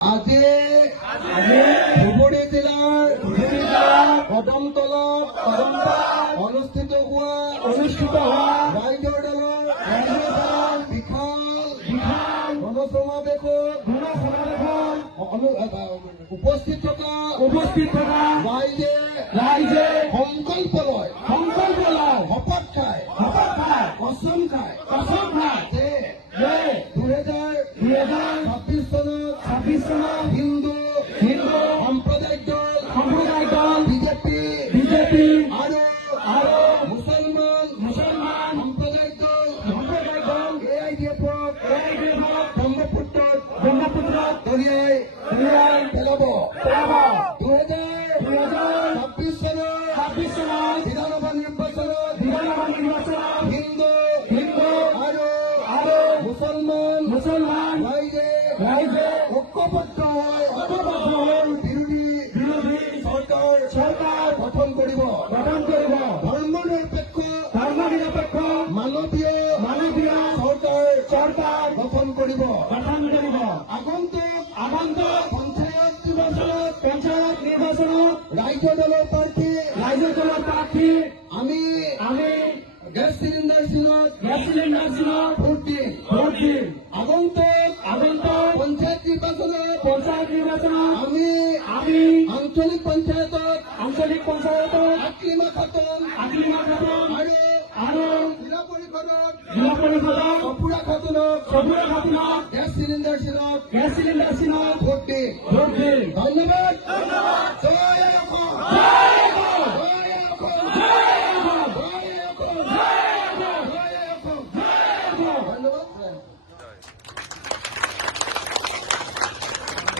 আজি ধুবুৰী জিলাৰ কদমতলাত অনুষ্ঠিত হোৱা ৰাইজৰ দলৰ বিশাল গণসমাৱেশত উপস্থিত থকা ৰাইজে সংকল্প লয় শপত খায় কচম খায় যে 2026 চনত হিন্দু সাম্প্ৰদায়িক দল বিজেপি আৰু মুছলমান সাম্প্ৰদায়িক দল AIDF-ক ব্ৰহ্মপুত্ৰত দলিয়াই পেলাব। 2026 চনৰ বিধানসভা নিৰ্বাচনত হিন্দু আৰু মুছলমান ৰাইজে ঐক্যবদ্ধ হৈ বিৰোধী চৰকাৰ গঠন কৰিব। ধৰ্মনিৰপেক্ষ মানৱীয় চৰকাৰ গঠন কৰিব। আগন্তুক পঞ্চায়ত নিৰ্বাচনত ৰাইজৰ দলৰ প্ৰাৰ্থী আমি গেছ চিলিণ্ডাৰ চিনত ভোট দিম। আগন্তুক পঞ্চায়ত নিৰ্বাচনত আমি আঞ্চলিক পঞ্চায়তত আকলিমা খাতুন আৰু জিলা পৰিষদত সফুৰা খাতুনক গেছ চিলিণ্ডাৰ চিনত ভোট দিম। ধন্যবাদ। জয় অসম।